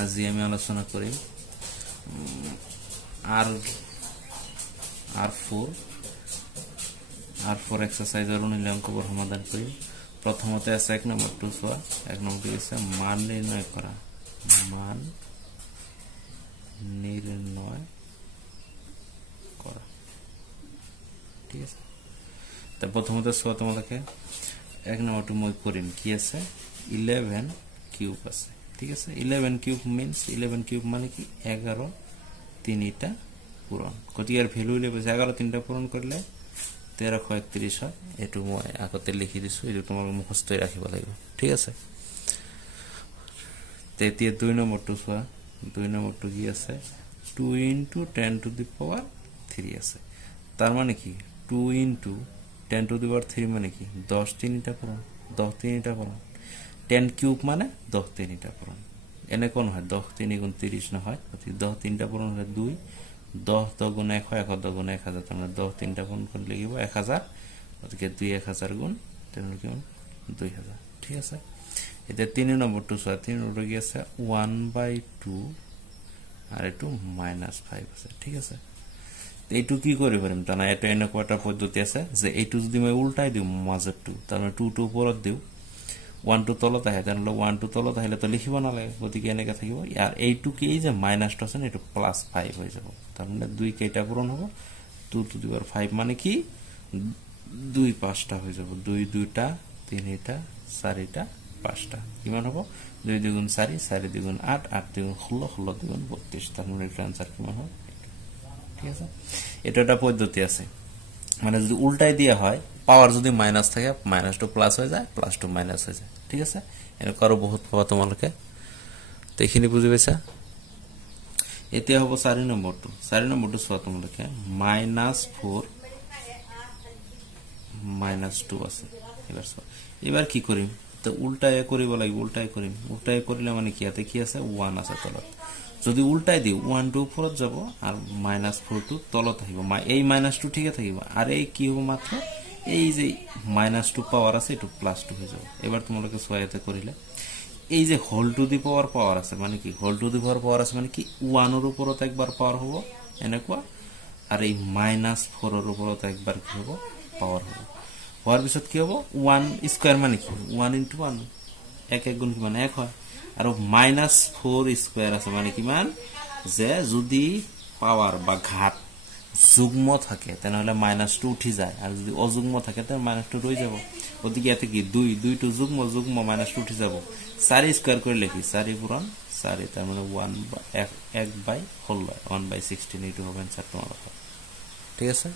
আজি আমি আলোচনা কৰিম R4 এক্সাৰসাইজৰ অনুশীলন অংকবোৰ সমাধান কৰিম। প্ৰথমতে আছে 1 নম্বৰটো চোৱা। 1 নম্বৰটো আছে মান নিৰ্ণয় কৰা। মান নিৰ্ণয় কৰা, ঠিক আছে। তা প্ৰথমতে চোৱা তোমালোকে 1 নম্বৰটো মই কৰিম। কি আছে 11 কিউব আছে, ঠিক আছে। 11 কিউব means 11 কিউব মানে কি 11 তিনিটা পূৰণ। গতিকে ভ্যালু লৈছে 11 তিনিটা পূৰণ কৰিলে 1331 হয়। এটো মই আগতে লিখি দিছো, এটো তোমালোক মুখস্থ ৰাখিব লাগিব, ঠিক আছে। তেতিয়া 2 নম্বৰটো চোৱা। 2 নম্বৰটো কি আছে 2 * 10 to the power 3 আছে। তাৰ মানে কি 2 * 10 to the power 3 মানে কি 10 তিনিটা পূৰণ, 10 তিনিটা পূৰণ। 10 কিউব মানে 10 তিনিটা পূৰণ। এনে কোন হয় 10 3 * 30 নহয়। গতিকে 10 তিনিটা পূৰণ হলে 2, 10 * 2 = 100, 100 * 2 = 1000। মানে 10 তিনিটা পূৰণ করলে লাগিব 1000। গতিকে 2 1000 গুণ তেনে কিমান 2000, ঠিক আছে। এতিয়া 3 নম্বৰটো চোৱা। 3 নম্বৰটো কি আছে 1/2 আৰ এটো -5 আছে, ঠিক আছে। এইটো কি কৰিব পাৰিম জানা, এটা এনেকুৱা এটা পদ্ধতি আছে যে এইটো যদি মই উল্টাই দিও মাজৰটো, তাৰ মানে 2 টো ওপৰত দিও, 1 টো তলত আহে, তেনলে 1 টো তলত আহিলে তো লিখিব নালাগে। গতিকে এনেকা থাকিব। আর এইটো কি এই যে মাইনাসটো আছে এটো +5 হৈ যাব। তাৰ মানে 2 কেইটা পূৰণ হ'ব 2 to the power 5 মানে কি 2 5টা হৈ যাব। 2 2টা 3টা 4টা 5টা কিমান হ'ব 2 2 * 4 4 2 * 8 8 2 * 16 16 2 * 32। তাৰ মানে এটার आंसर কিমান হয়, ঠিক আছে। এটা একটা পদ্ধতি আছে, মানে যদি উল্টাই দিয়া হয় পাওয়ার যদি মাইনাস থাকে মাইনাস টু প্লাস হয়ে যায়, প্লাস টু মাইনাস হয়ে যায়, ঠিক আছে। এরকম আরো বহুত পাবা তোমালোকে। তো এইখিনি বুঝি পাইছা। এতিয়া হ'ব 4 নম্বৰটো। 4 নম্বৰটো চোৱা তোমালোকে -4 -2 আছে। এবাৰ চোৱা এবাৰ কি কৰিম, তো উল্টাই কৰিব লাগিব। উল্টাই কৰিম। উল্টাই কৰিলে মানে কি আছে, কি আছে 1 আছে তলত। যদি উল্টাই দিও 1 টো উপৰত যাব আর -4 টো তলত আহিব। এই -2 ঠিকই থাকিব আর এই কি হ'ব মাত্র এই যে -2 পাওয়ার আছে এটো +2 হৈ যাব। এবার তোমালোকে সোয়াতে কৰিলে এই যে হোল টু দি পাওয়ার আছে মানে কি হোল টু দি পাওয়ার আছে মানে কি 1 এর উপৰত একবাৰ পাওয়াৰ হ'ব এনেকুৱা, আৰ এই -4 এৰ উপৰত একবার কি হ'ব পাওয়ার হ'ব। হওয়ার পিছত কি হ'ব 1 স্কয়ার মানে কি 1 * 1 এক এক গুণ কিমান 1 হয়। আর -4 স্কয়ার আছে মানে কিমান যে যদি পাওয়ার বা ঘাত যুগ্ম থাকে তাহলে -2 উঠি যায়, আর যদি অযুগ্ম থাকে তাহলে -2 রয়ে যাব। ওদিকে এতে কি 2 2 টু যুগ্ম যুগ্ম -2 উঠি যাব। 4 স্কয়ার করে লিখি 4 * 4 তার মানে 1/16 1/16 এটো হবে आंसर তোমার, ঠিক আছে।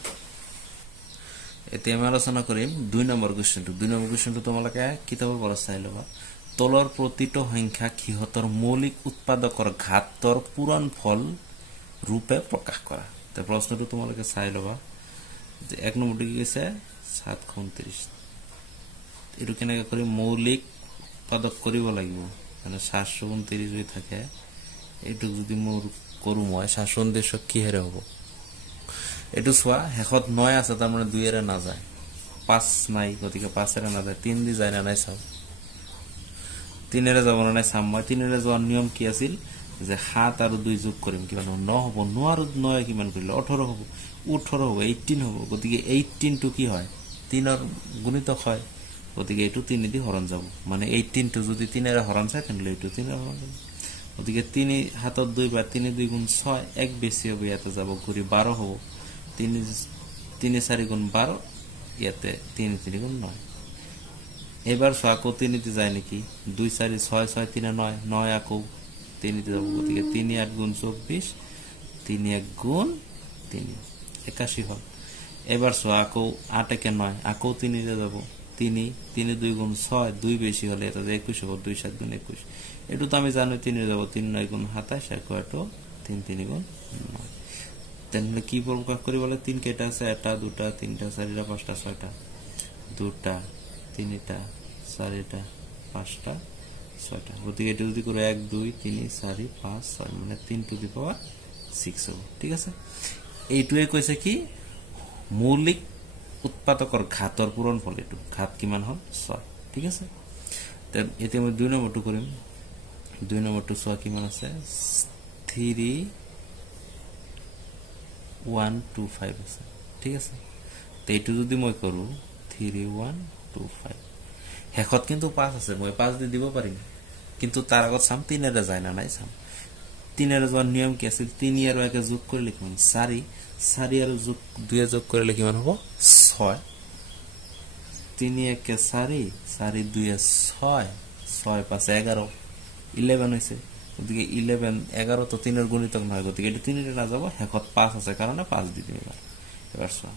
এতিয়া আমি আলোচনা কৰিম 2 নম্বৰ কোৱেশ্চনটো। 2 নম্বৰ কোৱেশ্চনটো তোমালোকে কিতাপৰ পৰা চাই লবা। তলৰ প্ৰতিটো সংখ্যা কিহতৰ মৌলিক উৎপাদকৰ ঘাতৰ পূৰণফল ৰূপে প্ৰকাশ কৰা। তো প্ৰশ্নটো তোমালোকে চাই লবা যে 1 নম্বৰটো কি কৈছে 7 × 29। এটো কেনেকৈ কৰি মৌলিক উৎপাদক কৰিব লাগিব, মানে 729 যদি থাকে এটো যদি মোৰ কৰো মই 729 কি হেৰে হ'ব। এটো চোৱা হেখত 9 আছে, তাৰ মানে 2 এৰে না যায়, 5 নাই, গতিকে 5 এৰে না যায়, 3 দি যায় না নাই চাও, 3 এৰে যাব না নাই চাম মই। 3 এৰে যোৱাৰ নিয়ম কি আছিল যে 7 আৰু 2 যোগ কৰিম কিমান 9 হ'ব। 9 আৰু 9 কিমান কৰিলে 18 হ'ব, 18 হ'ব 18 হ'ব। গতিকে 18 টো কি হয় 3 এর গুণিতক হয়। গতিকে এটো 3 দি হৰণ যাব, মানে 18 টো যদি 3 এৰে হৰণ যায় তেনলে এটো 3 এৰে হৰণ যাব। গতিকে 3 হাতত 2 বা 3 2 গুণ 6 এক বেশি হবে, ইয়াতে যাব ঘুরি 12 হ'ব। 3 4 গুণ 12 ইয়াতে 3 3 গুণ 9। এবার আকো 3 তে যায় নাকি 2 4 6 6 3 9 9 আকো 3 তে যাব। গতিকে 3 8 গুণ 24 3 1 গুণ 3 81 হয়। এবার আকো 8 একে 9 আকো 3 তে যাব। 3 3 2 গুণ 6 2 বেশি হলে এটা 21 হবে। 2 7 গুণ 21 এটো তো আমি জানি 3 এ যাব। 3 9 গুণ 27 আকো এটো 3 3 গুণ 9। তেনলে কি প্রকাশ করি বলে 3 কেটা আছে 1 2 3 4 5 6 2 3 4 5 6। গতিকে এটো যদি করে 1 2 3 4 5 6 মানে 3 টু দি পাওয়ার 6 হবে, ঠিক আছে। এইটোৱে কৈছে কি মৌলিক উৎপাদকৰ ঘাতৰ পূৰণফল, এটো ঘাত কিমান হল 6, ঠিক আছে। এতিয়া আমি 2 নম্বৰটো কৰিম 2 নম্বৰটো চোৱা কিমান আছে 3125 আছে ঠিক আছে এইটো যদি মই কৰো 3125 হেকত কিন্তু 5 আছে মই 5 দি দিব পাৰিম কিন্তু তাৰ আগত সাম 3 এৰে যায় না নাই সাম 3 এৰে যোৱাৰ নিয়ম কি আছিল 3 আৰু 1 যোগ কৰিলে কিমান 4 আৰু 2 যোগ কৰিলে কিমান হ'ব 6 3 1 4 4 2 6 6 5 11 11 হৈছে গতিকে 11 11 তো 3 এর গুণিতক নহয় গতিকে এটা 3 এর না যাব হেকত 5 আছে কারণে 5 দি দিম এবার সো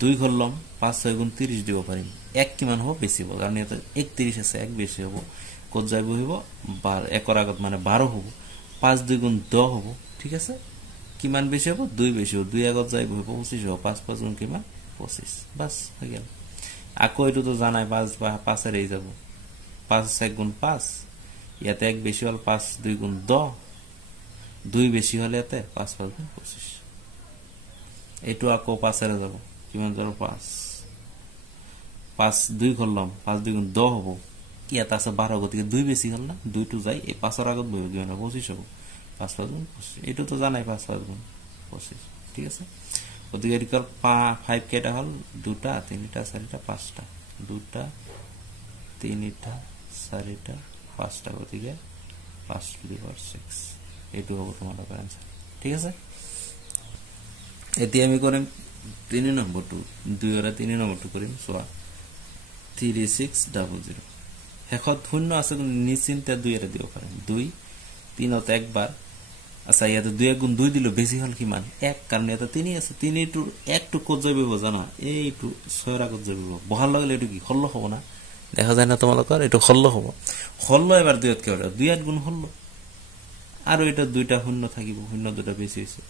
2 করলাম 5 6 গুণ 30 দিব পারিম 1 কিমান হবে বেশি হবে কারণ এটা 31 আছে 1 বেশি হবে কত যাইব হইব 12 1 এর আগত মানে 12 হবে 5 2 গুণ 10 হবে ঠিক আছে কিমান বেশি হবে 2 বেশি হবে 2 আগত যাইব হইব 25 হবে 5 5 গুণ কিমান 25 বাস হয়ে গেল আকো এটো তো জানাই 5 এর এই যাব 5 1 গুণ 5 ইয়াতে 1 বেশি হল 5 2 গুণ 10 2 বেশি হলে এতে 5 5 গুণ 25 এটো আকো 5 এর যাব কিমান যাব 5 5 2 করলাম 5 2 গুণ 10 হবে কি এটা আছে 12 গতিকে 2 বেশি হল না 2 টু যাই এই 5 এর আগত বইব কিমান 25 হবে 5 5 গুণ 25 এটো তো জানাই 5 5 গুণ 25 ঠিক আছে গতিকে এর 5 কেটা হল 2টা 3টা 4টা 5টা 2টা 3টা 4টা 5টা গতিকে 5/6 এটো হবে তোমার आंसर ঠিক আছে এটি আমি করিম 3 নম্বরটো 2 এর 3 নম্বরটো করিম সোয়া 3600 হেকত শূন্য আছে নিশ্চিন্তে 2 এর দিব পারেন 2 3 তে একবার আচ্ছা ইয়াতে 2 গুণ 2 দিলে বেশি হল কিমান 1 কারণ এটা 3 আছে 3 টু 1 টু কত যাবে জানা এইটু 6 এর আগত যাবে বহাল লাগলে এটো কি 16 হবে না দেখা যায় না তোমালোকৰ এটো 16 হবে 16 এবাৰ 2 কে ওটা 2 8 গুণ 16 আর এটা দুইটা শূন্য থাকিব শূন্য দুটা বেশি হইছে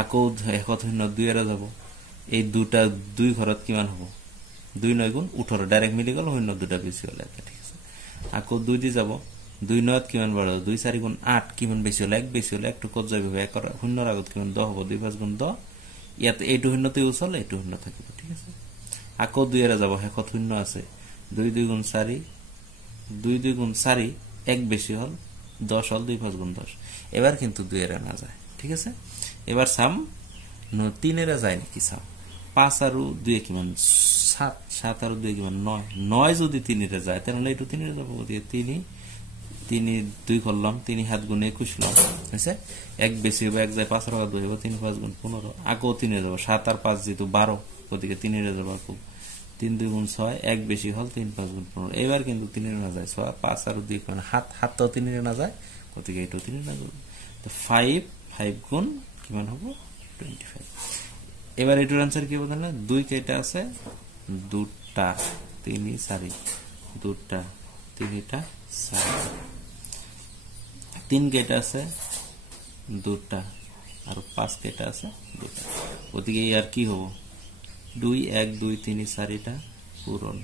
আকো হেকত শূন্য 2 এর যাব এই দুটা 2 ঘরত কিমান হবে 2 9 গুণ 18 ডাইরেক্ট মিলি গেল শূন্য দুটা বেশি হলে ঠিক আছে আকো 2 দি যাব 2 9 কিমান বড় 2 4 গুণ 8 কিমান বেশি হলে 1 বেশি হলে একটু কত যাবে 1 শূন্যর আগত কিমান 10 হবে 2 5 গুণ 10 ইয়াতে এইটো শূন্যতে উছলে এইটো শূন্য থাকিব ঠিক আছে আকো 2 এর যাব হেকত শূন্য আছে 2 2 গুণ 4 2 2 গুণ 4 1 বেশি হল 10 হল 2 5 গুণ 10 এবার কিন্তু 2 এর না যায় ঠিক আছে এবার সাম 3 এর যায় নাকি সাম 5 আর 2 কিমান 7 7 আর 2 কিমান 9 9 যদি 3 এর যায় তাহলে এটো 3 এর যাব গতি 3 2 করলাম 3 হাত গুণ 21 লাম আছে 1 বেশি হবে 1 যায় 5 এর আগত হইব 3 5 গুণ 15 আগো 3 এর যাব 7 আর 5 যেহেতু 12 গতিকে 3 এর যাব খুব 3 2 গুণ 6 1 বেশি হল 3 5 গুণ 15 এবার কিন্তু 3 এর না যায় 5 আর 2 কোন হাত তো 3 এর না যায় গতিকে এটো 3 এর না যাবে তো 5 গুণ কিমান হবে 25 এবার এটার आंसर কি হবে জানেন 2 কেটা আছে 2টা 3 4 2টা 3টা 4 3 কেটা আছে 2টা আর 5 কেটা আছে 2টা ওদিকে আর কি হবে 2 1 2 3 4টা পূরণ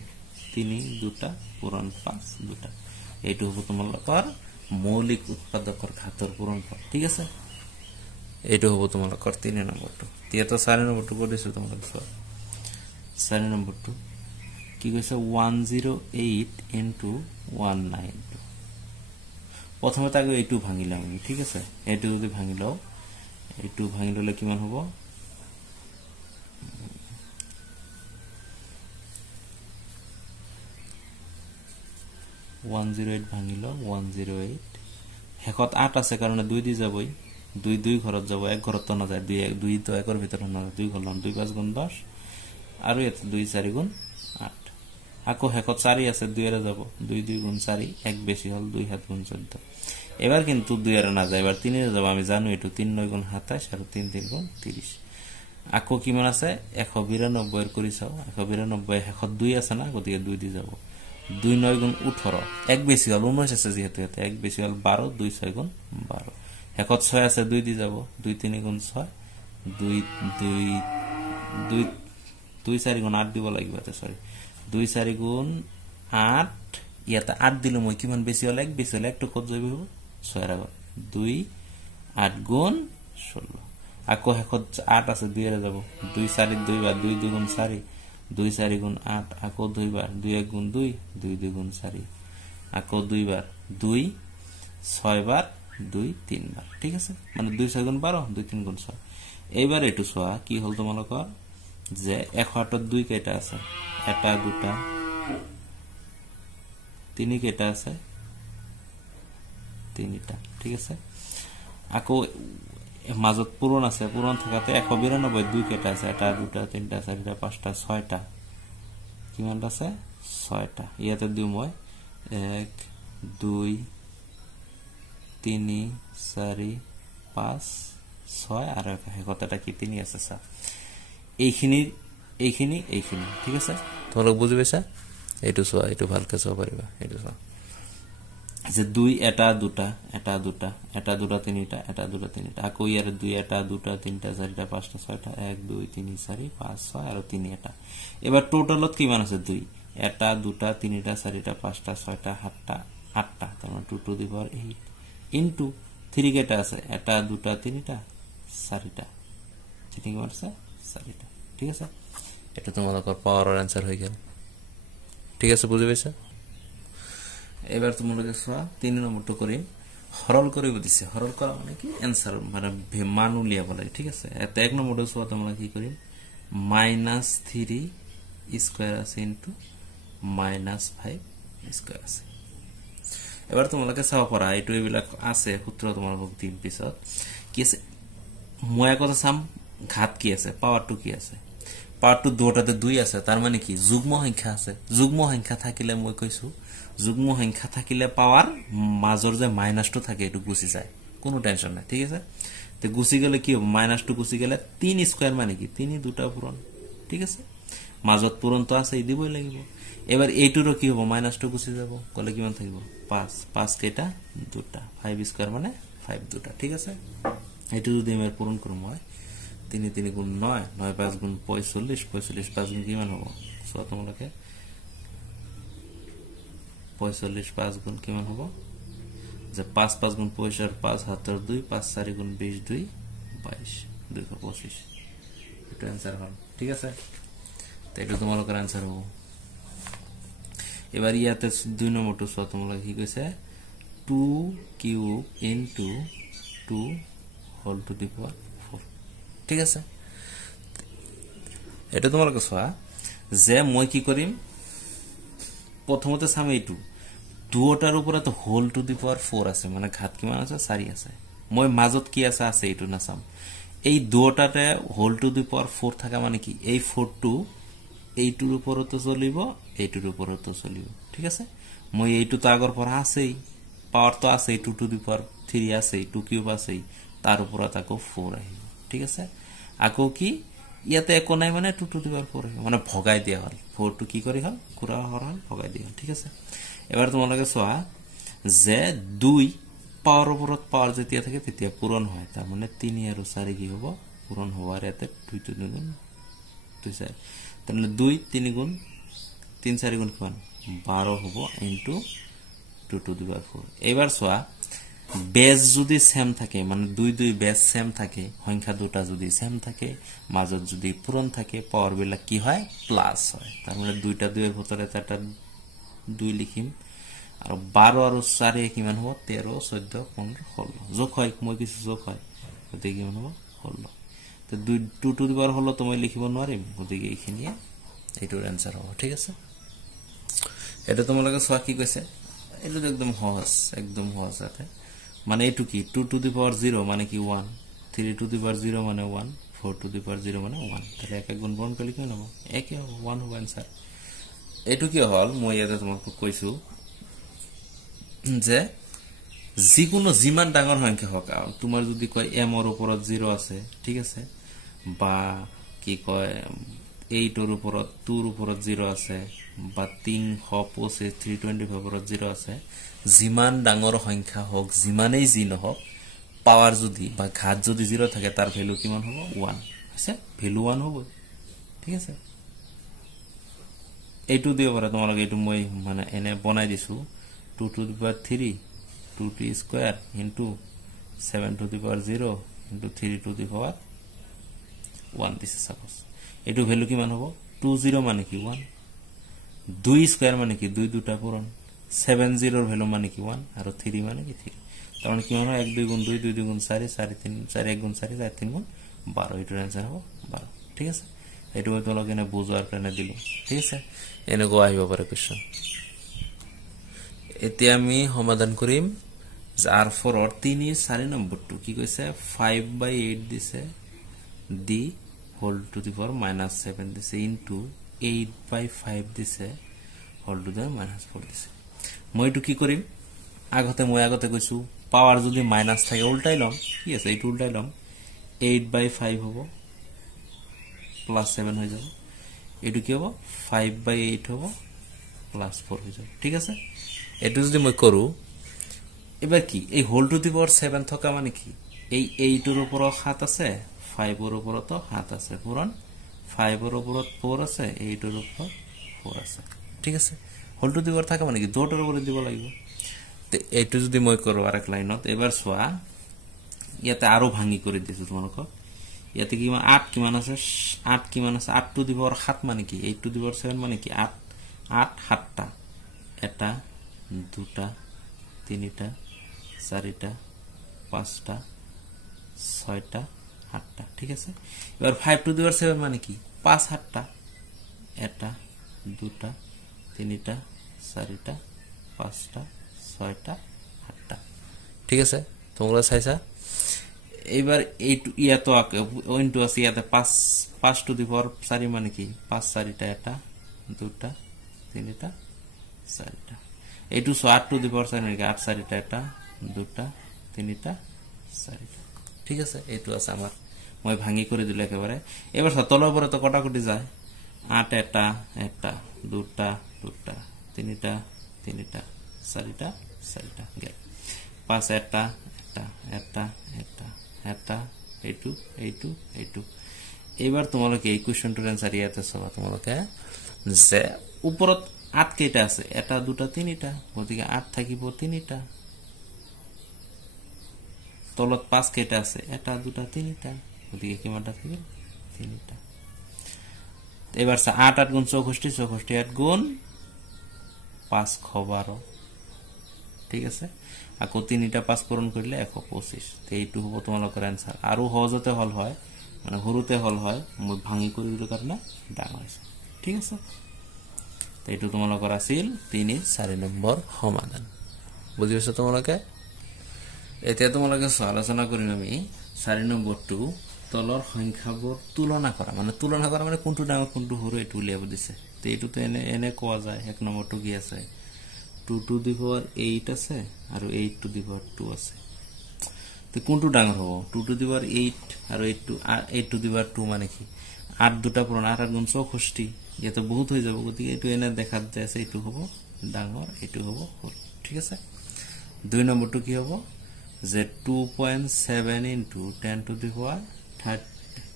3 2টা পূরণ 5 2টা এইটো হবে তোমালোকৰ মৌলিক উৎপাদকৰ ঘাতৰ পূৰণফল ঠিক আছে এইটো হ'ব তোমালোকৰ 3 নম্বৰটো তিয়াতো 4 নম্বৰটো কৰিছো তোমালোকৰ 4 নম্বৰটো কি কৈছে 108 into 192 প্রথমে তাকে এইটো ভাঙিলাম ঠিক আছে এইটো যদি ভাঙিলাও এইটো ভাঙিলে কিমান হ'ব 108 ভাঙিলো 108 হেকত 8 আছে কারণে 2 দি যাবই 2 2 ঘরত যাব 1 ঘরত তো না যায় 2 1 2 তো একর ভিতর না 2 করলাম 2 5 গুণ 10 আর এত 2 4 গুণ 8 আকো হেকত 4 আছে 2 এর যাব 2 2 গুণ 4 1 বেশি হল 2 হাত গুণ 14 এবার কিন্তু 2 এর না যায় এবার 3 এর যাব আমি জানো এটো 3 9 গুণ 27 আর 3 3 গুণ 30 আকো কি মান আছে 192 এর করি চাও 192 হেকত 2 আছে না গতিকে 2 দি যাব 2 9 গুণ 18 1 বেশি হল 19 আছে যেহেতু এতে 1 বেশি হল 12 2 6 গুণ 12 হেকত 6 আছে 2 দি যাব 2 3 গুণ 6 2 2 2 4 গুণ 8 দিব লাগিব এতে সরি 2 4 গুণ 8 ইয়াতে 8 দিলে মই কিমান বেশি হল 1 বেশি হল একটু কত যাবে 6 এর আগত 2 8 গুণ 16 আকো হেকত 8 আছে 2 এর যাব 2 4 2 বার 2 গুণ 4 2 4 গুণ 8 আকো 2 বার 2 1 গুণ 2 2 2 গুণ 4 আকৌ 2 বার 2 6 বার 2 3 বার ঠিক আছে মানে 2 6 গুণ 12 2 3 গুণ 6 এইবার এটু সোয়া কি হল তোমালোকৰ যে 108 2 কেটা আছে এটা দুটা তিনি কেটা আছে তিনিটা ঠিক আছে আকৌ মাজত পূৰণ আছে পূৰণ থাকাতে 192 2 কেটা আছে এটা দুটা তিনটা চাৰিটা পাঁচটা ছয়টা কিমান আছে ছয়টা ইয়াতে দিও মই 1 2 3 4 5 6 আর কতটা কি 3 আছে স্যার এইখিনি ঠিক আছে তোমালোক বুঝি পাইছা এইটো সোয়া এইটো ভালকে চাব পাৰিবা এইটো সোয়া যে 2 এটা দুটা তিনিটা এটা দুটা তিনিটা আকৌ ইয়াৰ 2 এটা দুটা তিনটা চাৰিটা পাঁচটা ছয়টা 1 2 3 4 5 6 আৰু 3 এটা এবাৰ টোটালত কিমান আছে 2 এটা দুটা তিনিটা চাৰিটা পাঁচটা ছয়টা সাতটা আঠটা তাৰমানে 2 টু দি পাৱাৰ 8 ইনটু 3 কেটা আছে এটা দুটা তিনিটা চাৰিটা ঠিক আছে চাৰিটা ঠিক আছে এটা তোমালোকৰ পাৱাৰৰ आंसर হৈ গেল ঠিক আছে বুজি পাইছা এবাৰ তোমালোকে সোয়া 3 নম্বৰটো কৰিম হৰল কৰিব দিছে হৰল কৰা মানে কি आंसर মানে মান উলিয়াব লাগে ঠিক আছে এটা 1 নম্বৰটো সোয়া তোমালোকে কি কৰিম -3 স্কয়াৰ আছে ইনটু -5 স্কয়াৰ আছে এবাৰ তোমালোকে চাও পৰা এইটো এইবিলাক আছে সূত্র তোমালোকক দিম পিছত কি আছে মই কথা চাম ঘাত কি আছে পাওয়ারটো কি আছে পাওয়ারটো দুটাতে 2 আছে তার মানে কি যুগ্ম সংখ্যা আছে যুগ্ম সংখ্যা থাকিলে মই কইছো যুগ্ম সংখ্যা থাকিলে পাওয়ার মাজৰ যে মাইনাসটো থাকে এটো গুছি যায় কোনো টেনশন নাই ঠিক আছে তে গুছি গলে কি মাইনাসটো গুছি গলে 3 স্কয়ার মানে কি 3 দুটা পূরণ ঠিক আছে মাজত পূরণ তো আছে দিবই লাগিব এবাৰ এইটোৰ কি হ'ব মাইনাসটো গুছি যাব কলে কিমান থাকিব 5 5 কেটা দুটা 5 স্কয়ার মানে 5 দুটা ঠিক আছে এইটো যদি আমি পূরণ করব মই 3 3 গুণ 9 9 5 গুণ 45 45 5 গুণ কিমান হ'ব সো তোমালোকে 45 5 গুণ কিমান হ'ব যে 5 5 গুণ 45 5 7 2 5 4 গুণ 20 2 22 225 এটা आंसर হল ঠিক আছে তো এটা তোমালোকৰ आंसर হ'ব এবাৰ ইয়াতে 2 নম্বৰটো সো তোমালোকে কি কৈছে 2 cube into 2 whole to the power 4 ঠিক আছে এটা তোমালোকে সোয়া যে মই কি কৰিম প্ৰথমতে চাম এইটো দুটাৰ ওপৰত হোল টু দি পাওয়ার 4 আছে মানে ঘাত কিমান আছে 4 আছে মই মাজত কি আছে এইটো না চাম এই দুটাতে হোল টু দি পাওয়ার 4 থাকা মানে কি এই 4 টু এইটোৰ ওপৰতো চলিব এইটোৰ ওপৰতো চলিব ঠিক আছে মই এইটো তো আগৰ পৰা আছেই পাওয়াৰ তো আছে 2 টু দি পাওয়াৰ 3 আছে 2 কিউব আছে তাৰ ওপৰত আকৌ 4 আহিব ঠিক আছে আকৌ কি ইয়াতে একো নাই মানে 2 টু দি পাওয়ার 4 আহিব মানে ভগাই দিয়া হল 4 টু কি কৰি হল কুৰা হল ভগাই দিয়া ঠিক আছে এবাৰ তোমালোকে সোয়া যে 2 পাওয়াৰ ওপৰত পাওয়াৰ যেতিয়া থাকে তেতিয়া পূৰণ হয় তাৰ মানে 3 আৰু 4 কি হ'ব পূৰণ হোৱাৰ ইয়াতে 2 টু গুণ 2 4 তাহলে 2 3 গুণ 3 4 গুণ কিমান 12 হ'ব ইনটু 2 টু দি পাওয়ার 4 এবাৰ সোয়া বেজ যদি সেম থাকে মানে 2 2 বেজ সেম থাকে সংখ্যা দুটা যদি সেম থাকে মাজত যদি পূরণ থাকে পাওয়ার বিলাক কি হয় প্লাস হয় তার মানে দুইটা 2 এর ভিতরে এটা 2 লিখিম আর 12 আর 4 এ কিমান হবে 13 14 15 16 যোগ হয় মই কিছু যোগ হয় গতি কিমান হবে 16 তো 2 টু দি পাওয়ার হলো তুমি লিখিব নোৱাৰিম গতি এইখিনি এইটোৰ आंसर হ'ব ঠিক আছে এটা তোমালোকে সোয়া কি কৈছে এটা একদম সহজ আছে মানে এটু কি 2 টু দি পাওয়ার 0 মানে কি 1 3 টু দি পাওয়ার 0 মানে 1 4 টু দি পাওয়ার 0 মানে 1 তাহলে এক এক গুণ বর্ণ করলে কি হবে একই হবে 1 হবে आंसर এটু কি হল মই ইয়াতে তোমাকে কইছো যে যিকোনো জিমান ডাঙৰ সংখ্যা হোক তোমাৰ যদি কয় m এৰ ওপৰত 0 আছে ঠিক আছে বা কি কয় 8 এৰ ওপৰত 2 এৰ ওপৰত 0 আছে বা 325 325 এৰ ওপৰত 0 আছে জিমান ডাঙৰ সংখ্যা হোক জিমানেই জি নহক পাওয়ার যদি বা ঘাত যদি 0 থাকে তার ভ্যালু কিমান হবে 1 আছে ভ্যালু 1 হবে ঠিক আছে এইটো দিও পারে তোমালোকে এইটো মই মানে এনে বনাই দিছো 2 to the power 3 2t square into 7 to the power 0 into 3 to the power 1 দিছে সাপোজ এইটো ভ্যালু কিমান হবে 20 মানে কি 1 2 স্কয়ার মানে কি 2 দুটা পূরণ 70 এর ভ্যালু মানে কি 1 আর 3 মানে কি 3 তার মানে কি হলো 1 2 গুণ 2 2 2 গুণ 4 4 3 4 1 গুণ 4 4 3 গুণ 12 এটার आंसर হবে 12 ঠিক আছে এটা আমি তোমাকে এনে বুঝার প্ল্যানে দিল ঠিক আছে এনে গো আইবা পারে কোশ্চেন এতে আমি সমাধান করিম যার ফর 3 এর 4 নম্বর 2 কি কইছে 5/8 দিছে d হোল টু দি পাওয়ার -7 দিছে ইনটু 8/5 দিছে হোল টু দি -4 দিছে মই এটু কি করিম আগতে কইছো পাওয়ার যদি মাইনাস থাকে উল্টাইলাম কি আছে এই উল্টাইলাম 8/5 হবো +7 হয়ে যাবে এটু কি হবো 5/8 হবো +4 হয়ে যাবে ঠিক আছে এটু যদি মই করু এবার কি এই হোল টু দি পাওয়ার 7 থাকা মানে কি এই 8 এর উপর হাত আছে 5 এর উপর তো হাত আছে পুরান 5 এর উপর 4 আছে 8 এর উপর 4 আছে ঠিক আছে হোল টু দি পাওয়ার থাকা মানে কি দুটোর উপরে দিব লাগবে তো এইটু যদি মই করো আরেক লাইনত এবার সোয়া ইয়াতে আরো ভাঙি করে দিছো তোমাকে ইয়াতে কি মানে 8 কি মান আছে 8 কি মান আছে 8 টু দি পাওয়ার 7 মানে কি 8 টু দি পাওয়ার 7 মানে কি 8 7টা এটা দুটা তিনটা চারটা পাঁচটা ছয়টা আটটা ঠিক আছে এবার 5 টু দি পাওয়ার 7 মানে কি 5 7টা এটা দুটা তিনটা চারটা পাঁচটা ছয়টা আটটা ঠিক আছে তোমরা চাইছা এবার এই ইয়া তো ইনটু আছে ইয়াতে 5 টু দি পাওয়ার 4 মানে কি 5 4টা এটা দুটা তিনটা চারটা এইটু 8 টু দি পাওয়ার 4 মানে কি 8 4টা এটা দুটা তিনটা চারটা ঠিক আছে এইটু আছে আমার মই ভাঙি করে দিলে একেবারে এবার তলের উপরে তো কটাকটি যায় 8 এটা একটা দুটা দুটা তিনটা তিনটা চারটা চারটা গেল 5 এটা একটা এটা এটা এটা এইটু এইটু এইটু এবার তোমালোকে এই কোশ্চেনটার आंसर ইয়াতে সবা তোমালোকে যে উপরত 8 কেটা আছে এটা দুটা তিনটা ওদিকে 8 থাকিব তিনটা তলত 5 কেটা আছে এটা দুটা তিনটা ওদিকে কি মানটা থাকে তিনটা এবার 8 8 গুণ 64 64 8 গুণ 5 খ 12 ঠিক আছে আর তিনটা 5 পূরণ করলে 125 তো এইটু হবে তোমালোকের आंसर আরো সহজতে হল হয় মানে হরুতে হল হয় মই ভাঙি করে দিলে কারণে ডাঙ হইছে ঠিক আছে তো এইটু তোমালোকের আছিল 3 এর 4 নম্বর সমাধান বুঝিছো তোমালোকে এতে তোমালোকে আলোচনা করিম আমি 4 নম্বর 2 তলৰ সংখ্যাবোৰ তুলনা কৰা মানে কোনটো ডাঙৰ কোনটো সৰু এটু উলিয়াব দিছে তো এইটুতে এনে কোৱা যায় এক নম্বৰটো কি আছে 2 টু দি পাওয়াৰ 8 আছে আৰ 8 টু দি পাওয়াৰ 2 আছে তো কোনটো ডাঙৰ হ'ব 2 to the power 8 are 8 two the পাওয়ার 2 মানে কি 8 দুটা পূরণ 8 গুণ 64 ইয়া তো বহুত হৈ যাব গতিকে এটু এনে দেখাত যাইছে এটু হ'ব ডাঙৰ এটু হ'ব সৰু ঠিক আছে 2 নম্বৰটো কি হ'ব যে 2.7 into 10 to the power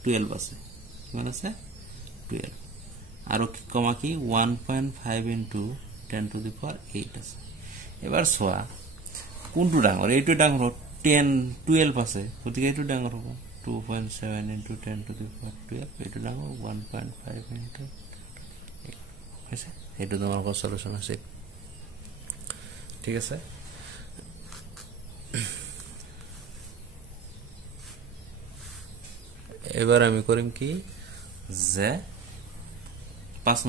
12 আছে কিমান আছে 12 আৰু কমা কি 1.5 into 10 to the power 8 আছে এবার সোয়া কোনটো ডাঙৰ এইটো ডাঙৰ 10 12 আছে গতিকে এইটো ডাঙৰ হ'ব 2.7 into 10 to the power 12 এইটো ডাঙৰ 1.5 into 8 আছে এইটো তোমালোকৰ সলিউশন আছে ঠিক আছে এবাৰ আমি কৰিম কি যে 5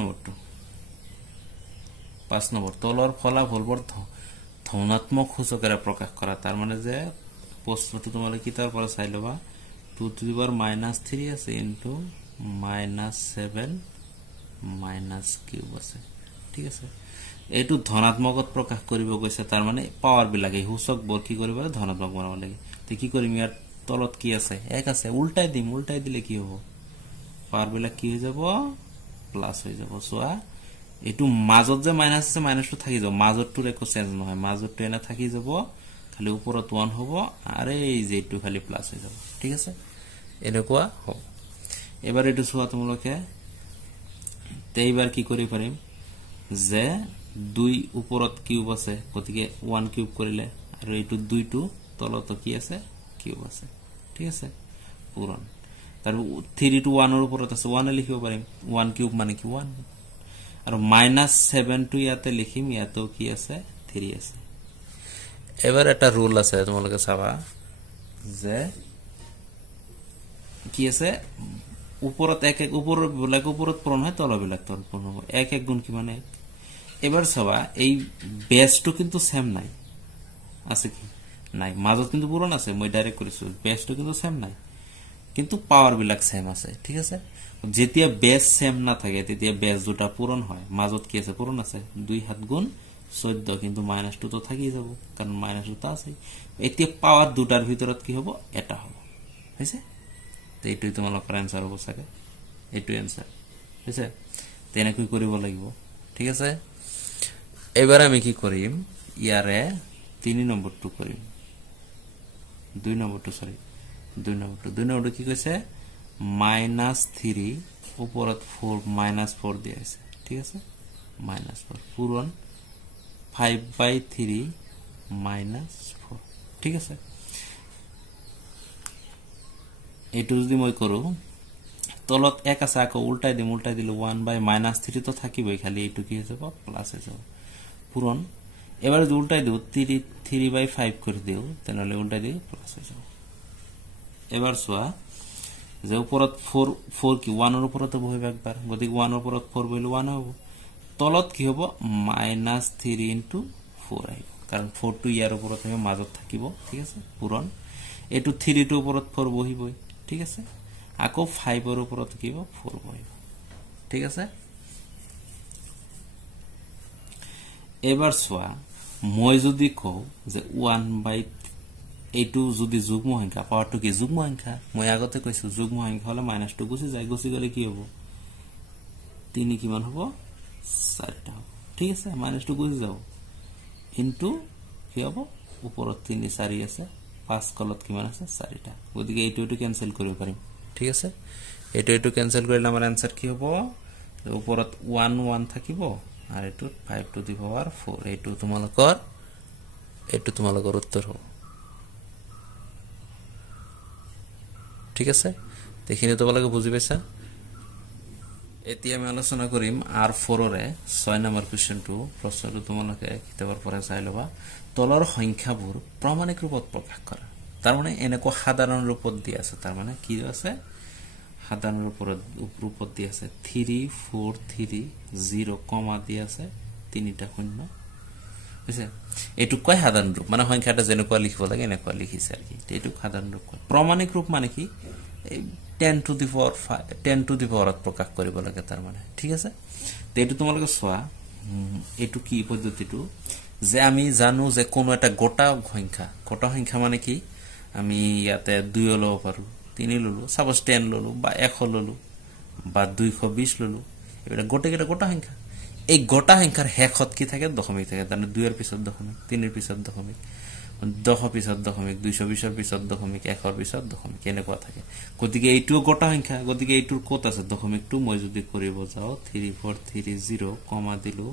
নম্বৰ তলৰ ফলাফলবোৰ ধনাত্মক সূচকেৰে প্ৰকাশ কৰা তাৰ মানে যে প্ৰশ্নটো তোমালে কিতাৰ পৰা চাই লবা 2 to the power -3 আছে ইনটু -7 - আছে ঠিক আছে এইটো ধনাত্মকত প্ৰকাশ কৰিব গৈছে তাৰ মানে পাৱাৰ বিলাক এই সূচকবোৰ কি কৰিব ধনাত্মক বনাব লাগে তে কি কৰিম ইয়াৰ তলত কি আছে 1 আছে উল্টাই দিলে কি হ'ব পাৱাৰ বিলাক কি হৈ যাব প্লাস হৈ যাব সোয়া এটু মাজত যে মাইনাস আছে মাইনাসটো থাকি যাব মাজতটোৰ একো চেঞ্জ নহয় মাজতটো এনে থাকি যাব খালি ওপৰত 1 হ'ব আৰ এই যে এটু খালি প্লাস হৈ যাব ঠিক আছে এনেকুৱা হ'ব এবাৰ এটু সোয়া তোমালোকে এইবাৰ কি কৰি পাৰিম যে 2 ওপৰত কিউব আছে গতিকে 1 কিউব কৰিলে আৰু এটু 2 টু তলত কি আছে কিউব আছে ঠিক আছে পূরণ তার 3 টু 1 এর উপরত আছে 1 এ লিখিব পারিম 1 কিউব মানে কি 1 আর -7 টু ইয়াতে লিখিম ইয়াতেও কি আছে 3 আছে এবার একটা রুল আছে তোমালোকে চাবা যে কি আছে উপরত এক এক উপর বিলাক উপরত পূরণ হয় তল বিলাক তল পূরণ হবে এক এক গুণ কি মানে এবার চাবা এই বেসটো কিন্তু সেম নাই আছে কি নাই মাজত কিন্তু পূরণ আছে মই ডাইরেক্ট করিছো বেসটো কিন্তু সেম নাই কিন্তু পাওয়ার বিলাক সেম আছে ঠিক আছে যেতিয়া বেস সেম না থাকে তেতিয়া বেস দুটা পূরণ হয় মাজত কি আছে পূরণ আছে 2 হাত গুণ 14 কিন্তু -2 তো থাকি যাব কারণ -2 তো আছে এতিয়া পাওয়ার দুটার ভিতৰত কি হ'ব এটা হ'ব হইছে তো এইটোই তোমালোকৰ आंसर হ'ব সাকে এইটোই आंसर হইছে তেনে কি কৰিব লাগিব ঠিক আছে এবাৰ আমি কি কৰিম ইয়াৰে 3 নম্বৰটো কৰিম 2 নম্বৰটো সৰি 2 নম্বৰটো কি কৈছে -3 উপৰত 4 -4 দিয়া আছে ঠিক আছে -4 পূৰণ 5/3 -4 ঠিক আছে এইটো যদি মই কৰো তলত এক আছে আকৌ উল্টাই দিলে 1/-3 তো থাকিবই খালি এইটো কি হৈ যাব প্লাস হৈ যাব পূরণ এবাৰ যদি উল্টাই দিও 3/5 কৰি দিও তেনলে উল্টাই দিও প্লাস হৈ যাব এবাৰ চোৱা যে উপৰত 4 কি 1 এৰ উপৰতে বহিব একবাৰ গতি 1 এৰ উপৰত 4 বহিলে 1 হ'ব তলত কি হ'ব -3 * 4 আহিব কাৰণ 4 টো ইয়াৰ উপৰত আমি মাজত থাকিব ঠিক আছে পূৰণ এটো 3 টো উপৰত 4 বহিবই ঠিক আছে আকৌ 5 এৰ উপৰত কি হ'ব 4 বহিব ঠিক আছে এবাৰ চোৱা মই যদি কও যে 1/, এইটো যদি যুগ্ম সংখ্যা পাওয়ারটো কি যুগ্ম সংখ্যা মই আগতে কৈছো যুগ্ম সংখ্যা হলে -2 গুছি যায় গুছি গলে কি হ'ব 3 কিমান হ'ব 4টা হ'ব ঠিক আছে -2 গুছি যাব ইনটু কি হ'ব উপৰত 3 4 আছে 5 কলত কিমান আছে 4টা গতিকে এইটো ক্যান্সেল কৰিব পাৰিম ঠিক আছে এইটো ক্যান্সেল কৰিলে আমাৰ आंसर কি হ'ব উপৰত 1 1 থাকিব আৰ এটো 5^4 এইটো তোমালোকৰ উত্তৰ হ'ব ঠিক আছে দেখিনে তোমালোকে বুজি পাইছা এতিয়া আমি আলোচনা কৰিম R4 ৰে 6 নম্বৰ কোৱেশ্চনটো প্ৰশ্নটো তোমালোকে কিতাপৰ পৰা চাই লবা তলৰ সংখ্যাবোৰ প্ৰমাণিক ৰূপত প্ৰকাশ কৰা তাৰ মানে এনেকুৱা সাধাৰণ ৰূপত দিয়া আছে তাৰ মানে কি আছে সাধাৰণ ৰূপত দিয়া আছে 3 4 3 0 কমা দিয়া আছে তিনিটা শূন্য বুঝছে এটু কয় সাধারণ রূপ মানে সংখ্যাটা যেনেকুৱা লিখিব লাগে এনেকুৱা লিখিছে আৰ কি এটু সাধাৰণ ৰূপ কয় প্ৰমাণিক ৰূপ মানে কি 10 টু দি পাওয়াৰ প্ৰকাশ কৰিব লাগে তার মানে ঠিক আছে তো এটু তোমালোকে সোয়া এটু কি পদ্ধতিটো যে আমি জানো যে কোনো একটা গোটা সংখ্যা মানে কি আমি ইয়াতে 2 লব পাৰো 3 ললো সাপোজ 10 ললো বা 100 ললো বা 220 ললো এটা গোটা সংখ্যা এই গোটা সংখ্যাৰ হেকত কি থাকে দশমিক থাকে মানে 2 এর পিছত দশমিক 3 এর পিছত দশমিক 10 এর পিছত দশমিক 220 এর পিছত দশমিক 1 এর পিছত দশমিক এনেকুৱা থাকে গতিকে এইটো গোটা সংখ্যা গতিকে এইটোৰ কত আছে দশমিকটো মই যদি কৰিব যাও 3430 কমা দিলো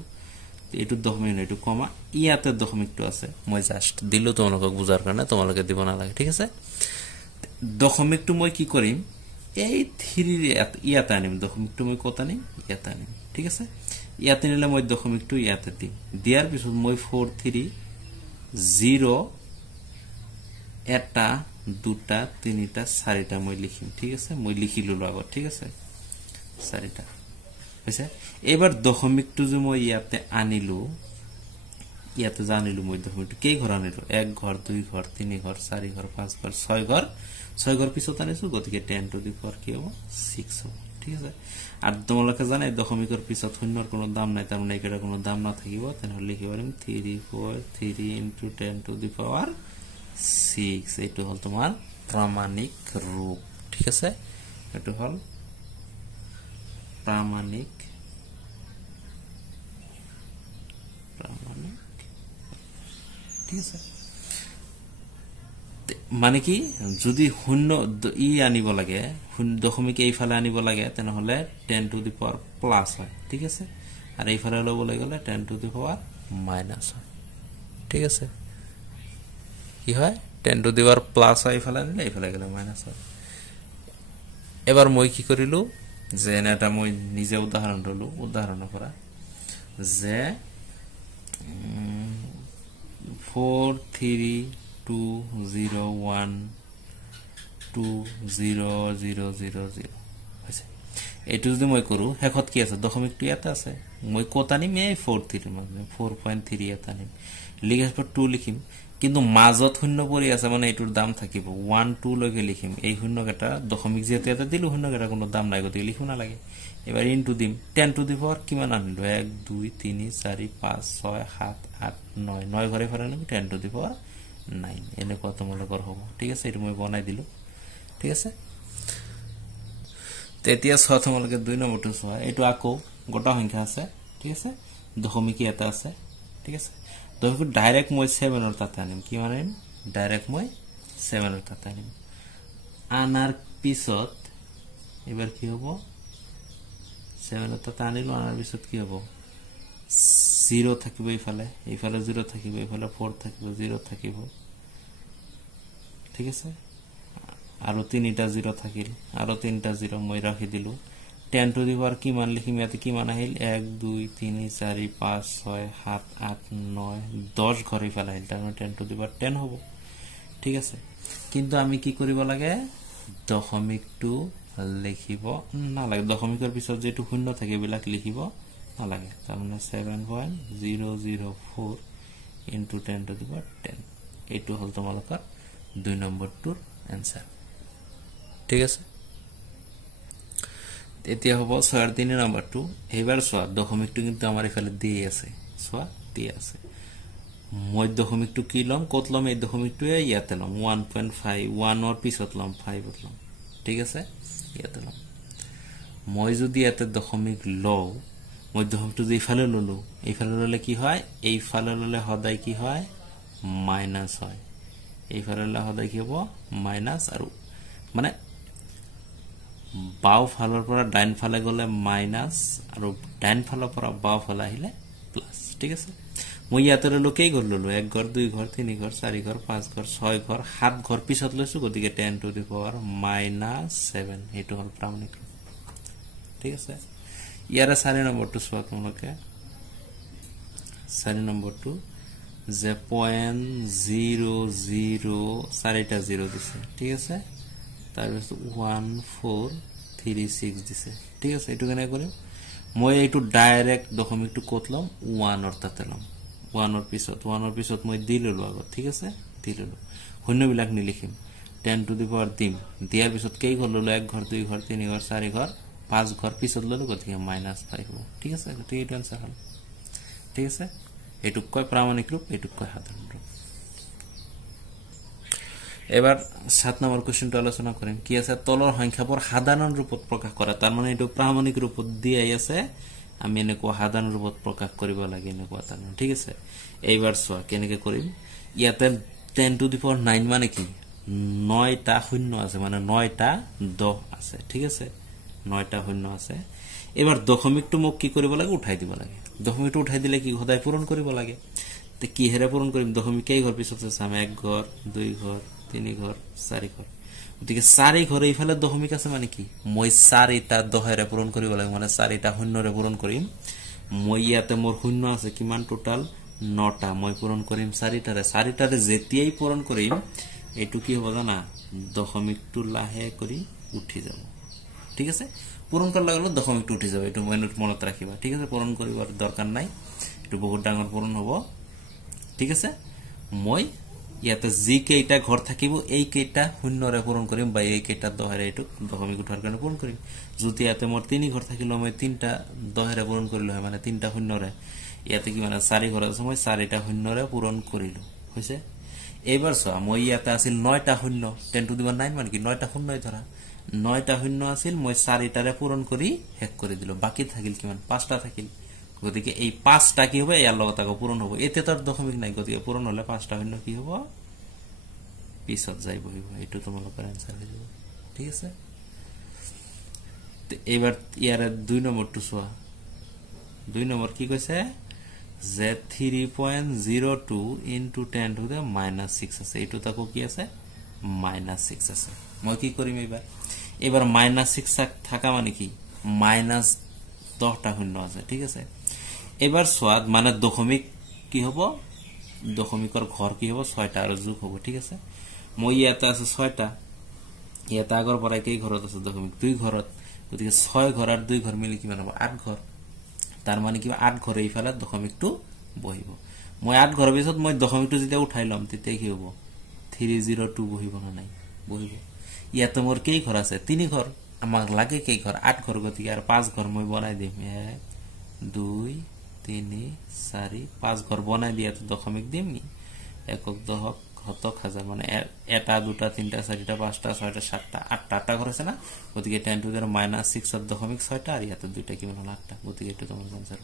এইটো দশমিক এইটো কমা ইয়াতে দশমিকটো আছে মই জাস্ট দিলো তোমালোকক বুজাৰ কাৰণে তোমালোকে দিব না লাগে ঠিক আছে দশমিকটো মই কি কৰিম এই 3 ইয়াতে আনিম দশমিকটো মই কত আনিম ইয়াতে আনিম ঠিক আছে ইয়াতে নিলে মই দশমিকটো ইয়াতে দিম দিয়াৰ পিছত মই 430 এটা দুটা তিনিটা চাৰিটা মই লিখিম ঠিক আছে মই লিখি ললো আগত ঠিক আছে চাৰিটা হৈছে এবাৰ দশমিকটো যে মই ইয়াতে আনিলো ইয়াতে জানিলো মই দশমিকটো কেই ঘৰ আনিলো 1 ঘৰ 2 ঘৰ 3 ঘৰ 4 ঘৰ 5 ঘৰ 6 ঘৰ পিছত আনিছো গতিকে 10 টু দি পাওয়ার কি হ'ব 6 হ'ব ঠিক আছে আর তোমালোকে জানে দশমিকৰ পিছত শূন্যৰ কোনো দাম নাই তাৰ মানে একেটা কোনো দাম না থাকিব তেনহলে লিখিব পাৰিম 343 into 10 to the power 6 এইটো হল তোমাৰ প্ৰামাণিক ৰূপ ঠিক আছে এইটো হল প্ৰামাণিক ঠিক আছে মানে কি যদি শূন্য ই আনিব লাগে দশমিক এইফালে আনিব লাগে তেনহলে 10 টু দি পাওয়ার প্লাস হয় ঠিক আছে আর এইফালে লবলৈ গলে 10 টু দি পাওয়ার মাইনাস হয় ঠিক আছে কি হয় 10 টু দি পাওয়ার প্লাস হয় এইফালে আনিলে এইফালে গলে মাইনাস হয় এবাৰ মই কি কৰিলো যে এটা মই নিজে উদাহৰণ ললো উদাহৰণৰ পৰা যে 432012000 হৈছে এটো যদি মই কৰো হেকত কি আছে দশমিকটো ইয়াতে আছে মই কত আনিম এই 43 মানে 4.3 ইয়াতে আনিম লিখাৰ পৰ 2 লিখিম কিন্তু মাজত শূন্য পৰি আছে মানে এটোৰ দাম থাকিব 1 2 লৈকে লিখিম এই শূন্য কেটা দশমিক যেতে এটা দিলু শূন্য কেটা কোনো দাম নাই গতি লিখু না লাগে এবাৰ ইনটু দিম 10 টু দি পাওয়ার কিমান আনিলো 1 2 3 4 5 6 7 8 9 9 ঘরে ঘরে নেব 10 টু দি পাওয়ার 9 এনে কত মূলকৰ হ'ব ঠিক আছে এটো মই বনাই দিলো ঠিক আছে তেতিয়া সত মূলকে 2 নম্বৰটো সোয়া এটো আকো গোটা সংখ্যা আছে ঠিক আছে দশমিক এটা আছে ঠিক আছে দশমিক ডাইরেক্ট মই 7 এর তাতে আনিম কি মানে ডাইরেক্ট মই 7 এর তাতে আনিম আনার পিছত এবাৰ কি হ'ব 7 এর তাতে আনিলো আনার পিছত কি হ'ব 0 থাকিব ইফালে 0 থাকিব ইফালে 4 থাকিব 0 থাকিব ঠিক আছে আৰু তিনিটা 0 থাকিল আৰু তিনটা 0 মই ৰাখি দিলো 10 টু দি পাওয়ার কি মান লিখিম ইয়াতে কি মান আহিল 1 2 3 4 5 6 7 8 9 10 ঘরে ফেলা আহিল তার 10 টু দি পাওয়ার 10 হ'ব ঠিক আছে কিন্তু আমি কি কৰিব লাগে দশমিকটো লিখিব না লাগে দশমিকৰ পিছত যেটো শূন্য থাকে বিলাক লিখিব না লাগে তার মানে 7.004 into 10 to the power 10 এইটো হল তোমালোকৰ 2 নম্বৰটোৰ आंसर ঠিক আছে এতিয়া হ'ব 6 নম্বৰটো এবাৰ সোয়া দশমিকটো কিন্তু আমাৰ ইফালে দিয়ে আছে সোয়া দিয়ে আছে মই দশমিকটো কি লম কত লম এই দশমিকটো ইয়াতে লম 1.5 1 অর পিছত লম 5 লম ঠিক আছে ইয়াতে লম মই যদি ইয়াতে দশমিক লও মই দশমিকটো যে ইফালে ললো ইফালে ললে কি হয় এই ফালে ললে সদায় কি হয় মাইনাস হয় এই ফালে ললে সদায় কি হ'ব মাইনাস আৰু মানে বাও ফালৰ পৰা ডাইন ফালে গলে মাইনাস আৰু ডাইন ফালৰ পৰা বাও ফালে আহিলে প্লাস ঠিক আছে মই ইয়াতে লকেই গল ললো 1 ঘর 2 ঘর 3 ঘর 4 ঘর 5 ঘর 6 ঘর 7 ঘর পিছত লৈছো গতিকে 10 টু দি পাওয়ার -7 এটো হল প্রামাণিক ঠিক আছে ইয়ারে 4 নম্বৰটো সোয়া তোমালোকে 4 নম্বৰটো যে 0.00 চাৰিটা 0 দিছে ঠিক আছে তাৰপিছত 1436 দিছে ঠিক আছে এটো কেনে কৰিম মই এইটো ডাইৰেক্ট দশমিকটো কত লম 1 অৰ তাতে লম 1 অর পিছত মই দি ললো আগত ঠিক আছে দি ললো শূন্য বিলাক নিলিখিম 10 টু দি পাওয়ার দিম দিয়াৰ পিছত কেই ঘর ললো 1 ঘর 2 ঘর 3 ঘর 4 ঘর 5 ঘর পিছত ললো গতিকে -5 হ'ব ঠিক আছে গতিকে এইটো आंसर হল ঠিক আছে এটুক কয় প্রামাণিক রূপ এটুক কয় সাধারণ রূপ এবার 7 নম্বর কোশ্চেনটো আলোচনা কৰিম কি আছে তলৰ সংখ্যাবোৰ সাধাৰণ ৰূপত প্ৰকাশ কৰা তাৰ মানে এটো প্ৰামাণিক ৰূপত দি আছে আমি এনেকুৱা সাধাৰণ ৰূপত প্ৰকাশ কৰিব লাগে এনেকুৱা তাৰ ঠিক আছে এইবাৰ সোয়া কেনেকে কৰিম ইয়াতে 10 টু দি পাওয়ার 9 মানে কি 9টা শূন্য আছে মানে 9টা 10 আছে ঠিক আছে 9টা শূন্য আছে এবাৰ দশমিকটো মোক কি কৰিব লাগে উঠাই দিব লাগে দশমিকটো উঠাই দিলে কি সদায় পূৰণ কৰিব লাগে তে কি হেৰে পূৰণ কৰিম দশমিক কেই ঘর পিছত আছে আমি 1 ঘর 2 ঘর 3 ঘর 4 ঘর গতিকে 4 ঘরে ইফালে দশমিক আছে মানে কি মই 4টা 10 হেৰে পূৰণ কৰিব লাগে মানে 4টা শূন্যৰে পূৰণ কৰিম মই ইয়াতে মোৰ শূন্য আছে কিমান টোটাল 9টা মই পূৰণ কৰিম 4টাৰে যেতিয়াই পূৰণ কৰিম এটো কি হ'ব জানা দশমিকটো লাহে কৰি উঠি যাব ঠিক আছে পূৰণ কৰাৰ লগে লগে দশমিকটো উঠি যাব এটো মনত ৰাখিবা ঠিক আছে পূৰণ কৰিবৰ দৰকাৰ নাই এটো বহুত ডাঙৰ পূৰণ হ'ব ঠিক আছে মই ইয়াতে জি কেইটা ঘৰ থাকিব এই কেইটা শূন্যৰে পূৰণ কৰিম বা এই কেইটা 10ৰে এটো দশমিক উঠাৰ কাৰণে পূৰণ কৰিম যদি ইয়াতে মোৰ 3 ঘৰ থাকিলে মই 3টা 10ৰে পূৰণ কৰিলো হয় মানে 3টা শূন্যৰে ইয়াতে কি মানে 4 ঘৰ আছে মই 4টা শূন্যৰে পূৰণ কৰিলো হৈছে এবাৰ সোয়া মই ইয়াতে আছিল 9টা শূন্য 10 টু দি পাওয়াৰ 9 মানে কি 9টা শূন্যই ধৰা 9টা শূন্য আছিল মই 4টাৰে পূৰণ কৰি শেষ কৰি দিলো বাকি থাকিল কিমান 5টা থাকিল গতিকে এই 5টা কি হবে ইয়াৰ লগত আকৌ পূৰণ হ'ব এতে তাৰ দশমিক নাই গতিকে পূরণ হলে 5টা শূন্য কি হ'ব পিছত যাই বহিব এটো তোমালোকৰ आंसर হৈ যাব ঠিক আছে তে এবাৰ ইয়াৰ 2 নম্বৰটো সোয়া 2 নম্বৰ কি কৈছে যে 3.02 into 10 to the -6 আছে এটো তাকো কি আছে -6 আছে মই কি কৰিম এবাৰ -6 থাকা মানে কি -10টা শূন্য আছে ঠিক আছে এবাৰ সোয়াদ মানে দশমিক কি হ'ব দশমিকৰ ঘৰ কি হ'ব 6টা আৰু যোগ হ'ব ঠিক আছে মই ইয়াতে আছে 6টা ইয়াতে আগৰ পৰা কেই ঘৰত আছে দশমিক 2 ঘৰত গতিকে 6 ঘৰ আৰু 2 ঘৰ মিলি কিমান হ'ব 8 ঘৰ তাৰ মানে কি 8 ঘৰ এইফালে দশমিকটো বহিব মই 8 ঘৰৰ পিছত মই দশমিকটো যেতিয়া উঠাই লম তেতিয়া কি হ'ব 302 বহিব না নাই বহিব ইয়াতে মোৰ কেই ঘৰ আছে 3 ঘৰ আমাক লাগে কেই ঘৰ 8 ঘৰ গতিকে আৰু 5 ঘৰ মই বনাই দিম 1 2 3 4 5 ঘৰ বনাই দিয়াতে দশমিক দিম একক দশক শতক হাজাৰ মানে এটা দুটা তিনটা চাৰিটা পাঁচটা ছয়টা সাতটা আঠটা ঘৰ আছে না গতিকে 10 টু দি -6 দশমিক 6টা আৰু ইয়াতে দুইটা কিমান হল 8টা গতিকে এটো তোমাৰ আনসাৰ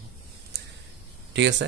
ঠিক আছে